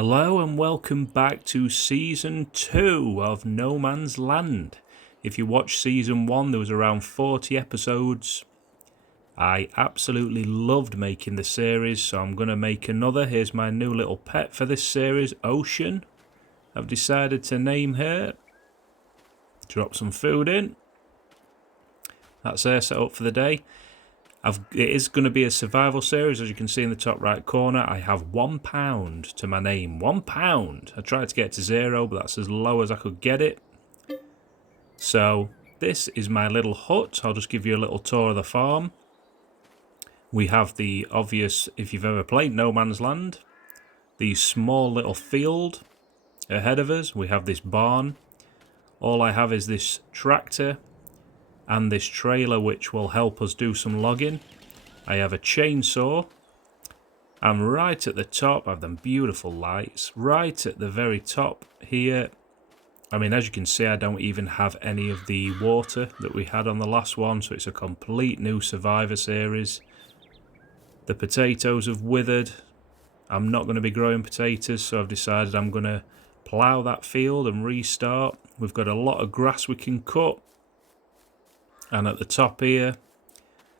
Hello and welcome back to Season 2 of No Man's Land. If you watched Season 1, there was around 40 episodes. I absolutely loved making the series, so I'm going to make another. Here's my new little pet for this series, Ocean. I've decided to name her. Drop some food in. That's her set up for the day. It is going to be a survival series, as you can see in the top right corner. I have £1 to my name. £1. I tried to get to 0, but that's as low as I could get it. So this is my little hut. I'll just give you a little tour of the farm. We have the obvious, if you've ever played No Man's Land, the small little field ahead of us. We have this barn. All I have is this tractor and this trailer which will help us do some logging. I have a chainsaw, and right at the top I have them beautiful lights. Right at the very top here, I mean, as you can see, I don't even have any of the water that we had on the last one, so it's a complete new Survivor series. The potatoes have withered. I'm not going to be growing potatoes, so I've decided I'm going to plough that field and restart. We've got a lot of grass we can cut. And at the top here,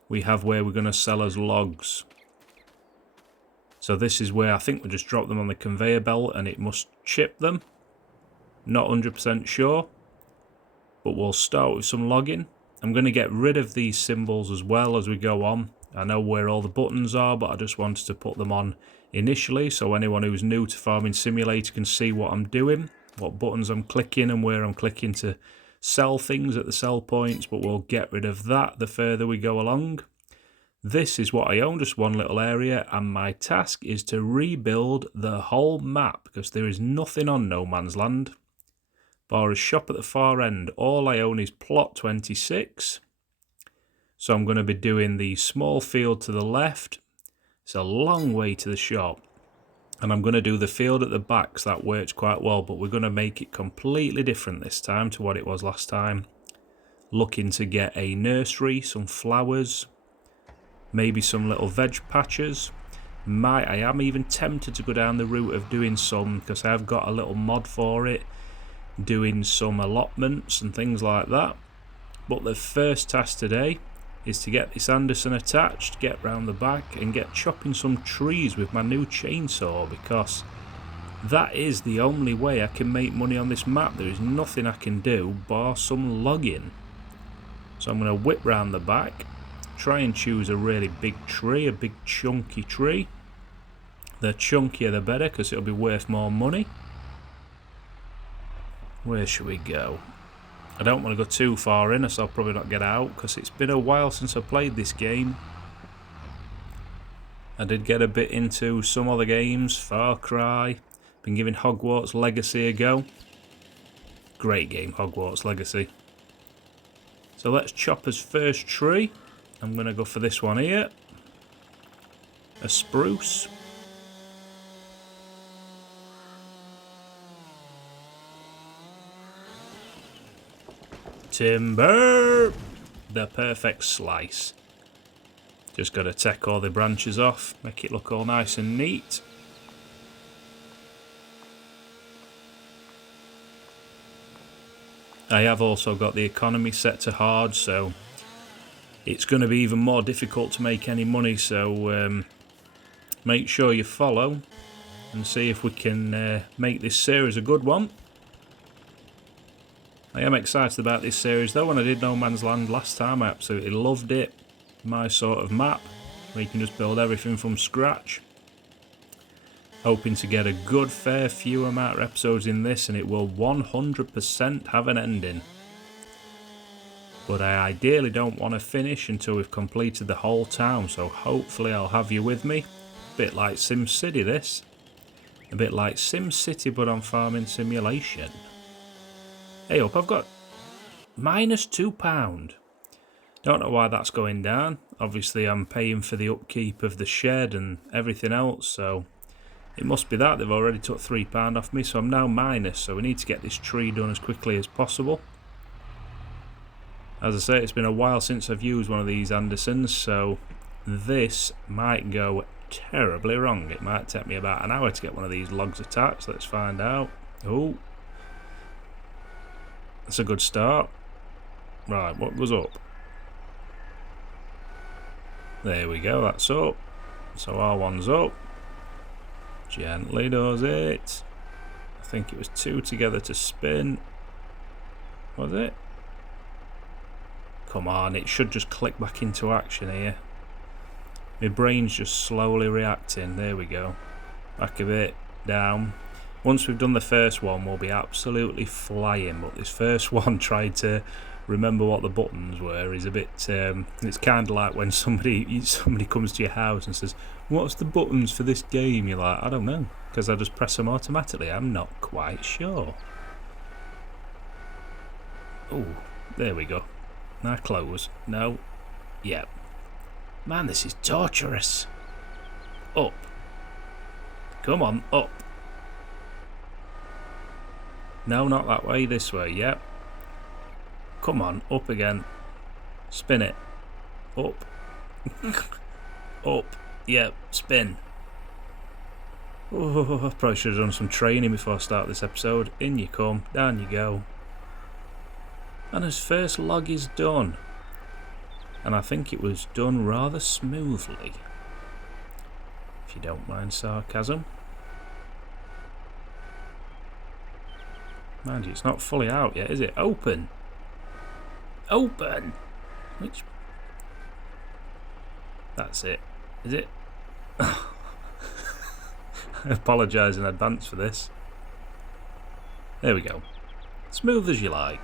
we have where we're going to sell as logs. So this is where I think we'll just drop them on the conveyor belt and it must chip them. Not 100% sure, but we'll start with some logging. I'm going to get rid of these symbols as well as we go on. I know where all the buttons are, but I just wanted to put them on initially so anyone who's new to Farming Simulator can see what I'm doing, what buttons I'm clicking and where I'm clicking to sell things at the sell points, but we'll get rid of that the further we go along. This is what I own, just one little area, and my task is to rebuild the whole map because there is nothing on No Man's Land. Bar a shop at the far end. All I own is plot 26. So I'm going to be doing the small field to the left. It's a long way to the shop. And I'm going to do the field at the back, so that works quite well, but we're going to make it completely different this time to what it was last time. Looking to get a nursery, some flowers, maybe some little veg patches. I am even tempted to go down the route of doing some, because I've got a little mod for it, doing some allotments and things like that. But the first task today is to get this Anderson attached, get round the back and get chopping some trees with my new chainsaw, because that is the only way I can make money on this map. There is nothing I can do bar some logging. So I'm going to whip round the back, try and choose a really big tree, a big chunky tree. The chunkier the better, because it'll be worth more money. Where should we go? I don't want to go too far in, so I'll probably not get out, because it's been a while since I played this game. I did get a bit into some other games, Far Cry, been giving Hogwarts Legacy a go. Great game, Hogwarts Legacy. So let's chop his first tree. I'm going to go for this one here. A spruce. Timber! The perfect slice. Just got to take all the branches off, make it look all nice and neat. I have also got the economy set to hard, so it's going to be even more difficult to make any money, so make sure you follow and see if we can make this series a good one. I am excited about this series though. When I did No Man's Land last time, I absolutely loved it. My sort of map, where you can just build everything from scratch. Hoping to get a good fair few amount of episodes in this, and it will 100% have an ending. But I ideally don't want to finish until we've completed the whole town, so hopefully I'll have you with me. A bit like SimCity this. A bit like SimCity but on Farming Simulation. Hey up, I've got -£2. Don't know why that's going down. Obviously I'm paying for the upkeep of the shed and everything else, so it must be that. They've already took £3 off me, so I'm now minus, so we need to get this tree done as quickly as possible. As I say, it's been a while since I've used one of these Andersons, so this might go terribly wrong. It might take me about an hour to get one of these logs attached. Let's find out. Oh, that's a good start. Right, what goes up? There we go, that's up. So R1's up. Gently does it. I think it was 2 together to spin. Was it? Come on, it should just click back into action here. My brain's just slowly reacting. There we go. Back of it, down. Once we've done the first one, we'll be absolutely flying. But this first one, trying to remember what the buttons were, is a bit... it's kind of like when somebody comes to your house and says, "What's the buttons for this game?" You're like, "I don't know, because I just press them automatically. I'm not quite sure." Oh, there we go. Now close. No. Yep. Man, this is torturous. Up. Come on, up. No, not that way, this way, yep. Come on, up again. Spin it. Up. Up. Yep, spin. Oh, I probably should have done some training before I start this episode. In you come, down you go. And his first log is done. And I think it was done rather smoothly, if you don't mind sarcasm. Mind you, it's not fully out yet, is it? Open! Open! Which... That's it. Is it? I apologise in advance for this. There we go. Smooth as you like.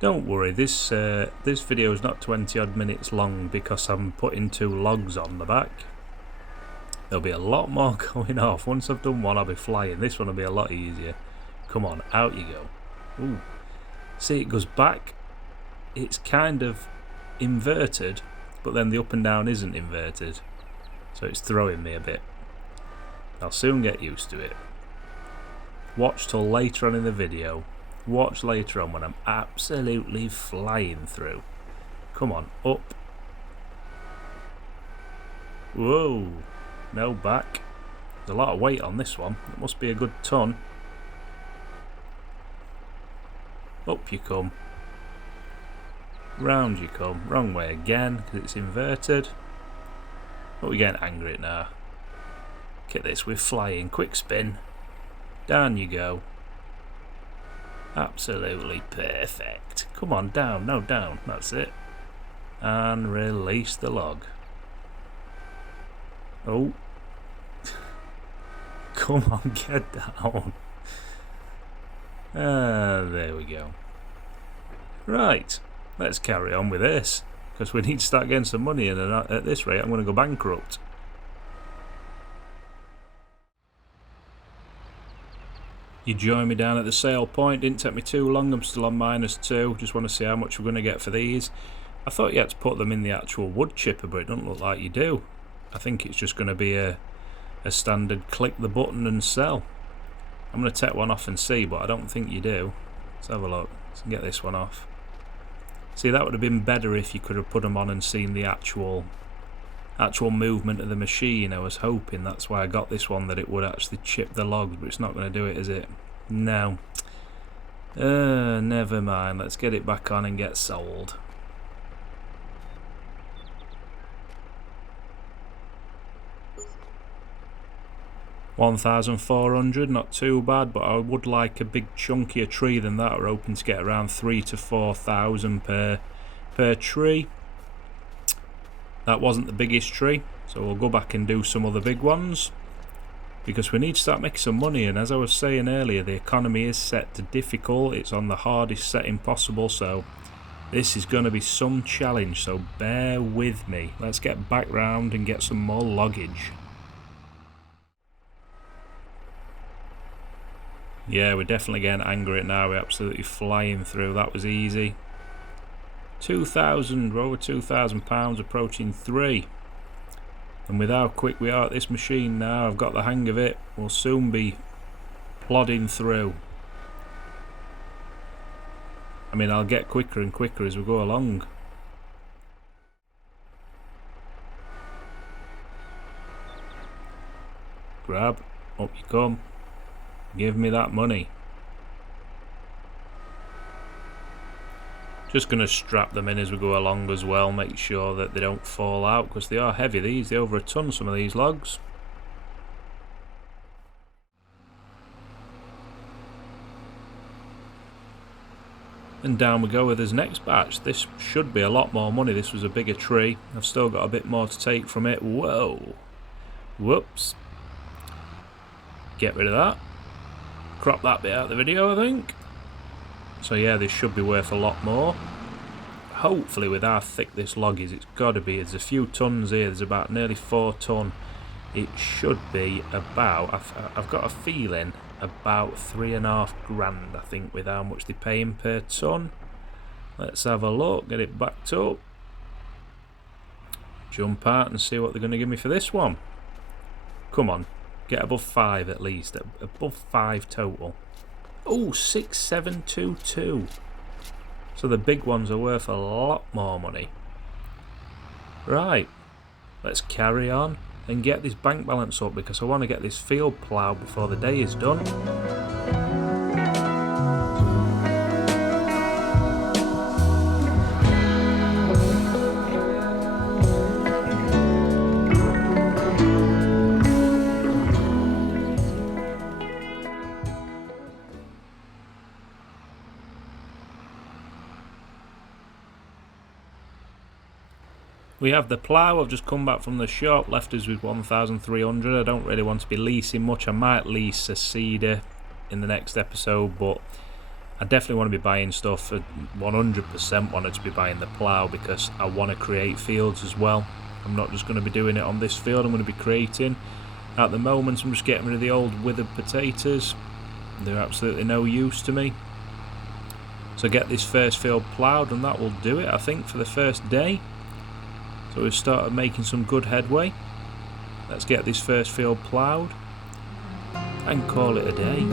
Don't worry, this video is not 20 odd minutes long because I'm putting 2 logs on the back. There'll be a lot more going off. Once I've done one, I'll be flying. This one will be a lot easier. Come on, out you go. Ooh. See, it goes back. It's kind of inverted, but then the up and down isn't inverted. So it's throwing me a bit. I'll soon get used to it. Watch till later on in the video. Watch later on when I'm absolutely flying through. Come on, up. Whoa. No, back. There's a lot of weight on this one. It must be a good ton. Up you come. Round you come. Wrong way again, because it's inverted. But we're getting angry at now. Look at this, we're flying. Quick spin. Down you go. Absolutely perfect. Come on, down. No, down. That's it. And release the log. Oh. Come on, get down. There we go. Right. Let's carry on with this. Because we need to start getting some money, and at this rate I'm going to go bankrupt. You join me down at the sale point. Didn't take me too long. I'm still on -2. Just want to see how much we're going to get for these. I thought you had to put them in the actual wood chipper, but it doesn't look like you do. I think it's just going to be a standard click the button and sell. I'm going to take one off and see, but I don't think you do. Let's have a look. Let's get this one off. See, that would have been better if you could have put them on and seen the actual movement of the machine. I was hoping that's why I got this one, that it would actually chip the logs, but it's not going to do it, is it? No. Never mind. Let's get it back on and get sold. $1,400, not too bad, but I would like a big chunkier tree than that. We're hoping to get around 3,000 to 4,000 per tree. That wasn't the biggest tree, so we'll go back and do some other big ones, because we need to start making some money. And as I was saying earlier, the economy is set to difficult. It's on the hardest setting possible, so this is going to be some challenge, so bear with me. Let's get back round and get some more loggage. Yeah, we're definitely getting angry at now. We're absolutely flying through. That was easy. 2,000, we're over £2,000, approaching 3. And with how quick we are at this machine now, I've got the hang of it. We'll soon be plodding through. I mean, I'll get quicker and quicker as we go along. grab. Up you come. Give me that money. Just going to strap them in as we go along as well. Make sure that they don't fall out, because they are heavy, these. They're over a ton, some of these logs. And down we go with his next batch. This should be a lot more money. This was a bigger tree. I've still got a bit more to take from it. Whoa. Whoops. Get rid of that. Crop that bit out of the video, I think. So yeah, this should be worth a lot more. Hopefully, with how thick this log is, it's got to be. There's a few tons here. There's about nearly 4 ton. It should be about, I've got a feeling, about 3.5 grand, I think, with how much they're paying per ton. Let's have a look, get it backed up. Jump out and see what they're going to give me for this one. Come on, get above 5 at least, above 5 total. Oh, 6,722. So the big ones are worth a lot more money. Right, let's carry on and get this bank balance up, because I want to get this field ploughed before the day is done. We have the plough. I've just come back from the shop, left us with 1,300. I don't really want to be leasing much. I might lease a seeder in the next episode, but I definitely want to be buying stuff. 100% wanted to be buying the plough, because I want to create fields as well. I'm not just going to be doing it on this field, I'm going to be creating. At the moment, I'm just getting rid of the old withered potatoes. They're absolutely no use to me. So get this first field ploughed, and that will do it, I think, for the first day. So we've started making some good headway. Let's get this first field ploughed and call it a day.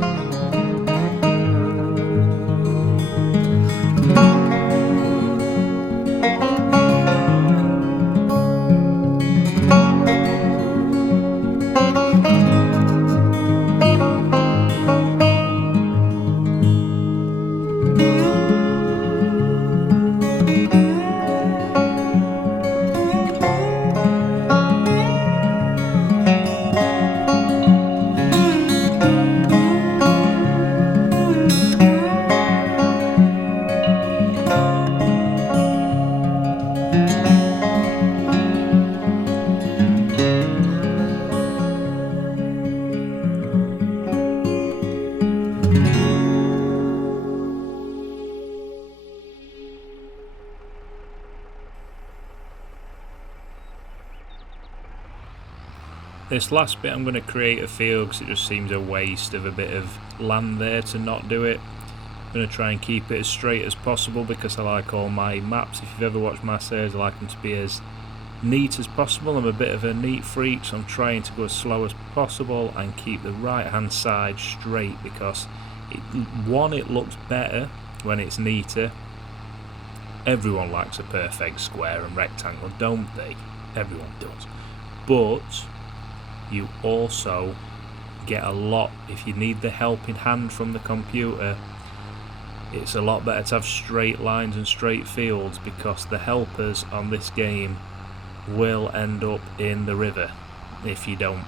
This last bit I'm going to create a field, because it just seems a waste of a bit of land there to not do it. I'm going to try and keep it as straight as possible, because I like all my maps. If you've ever watched my series, I like them to be as neat as possible. I'm a bit of a neat freak, so I'm trying to go as slow as possible and keep the right hand side straight, because it looks better when it's neater. Everyone likes a perfect square and rectangle, don't they? Everyone does. But you also get a lot, if you need the helping hand from the computer, it's a lot better to have straight lines and straight fields, because the helpers on this game will end up in the river if you don't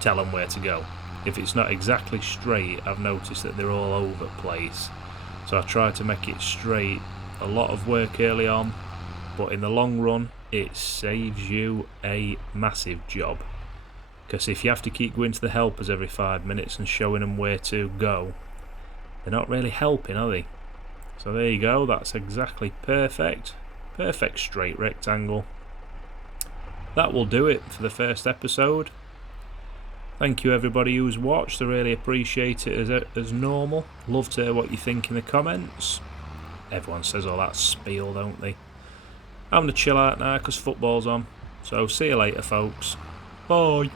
tell them where to go. If it's not exactly straight, I've noticed that they're all over the place. So I try to make it straight. A lot of work early on, but in the long run it saves you a massive job. Because if you have to keep going to the helpers every 5 minutes and showing them where to go, they're not really helping, are they? So there you go, that's exactly perfect. Perfect straight rectangle. That will do it for the first episode. Thank you everybody who's watched, I really appreciate it as normal. Love to hear what you think in the comments. Everyone says all that spiel, don't they? I'm going to chill out now because football's on. So see you later folks. Bye.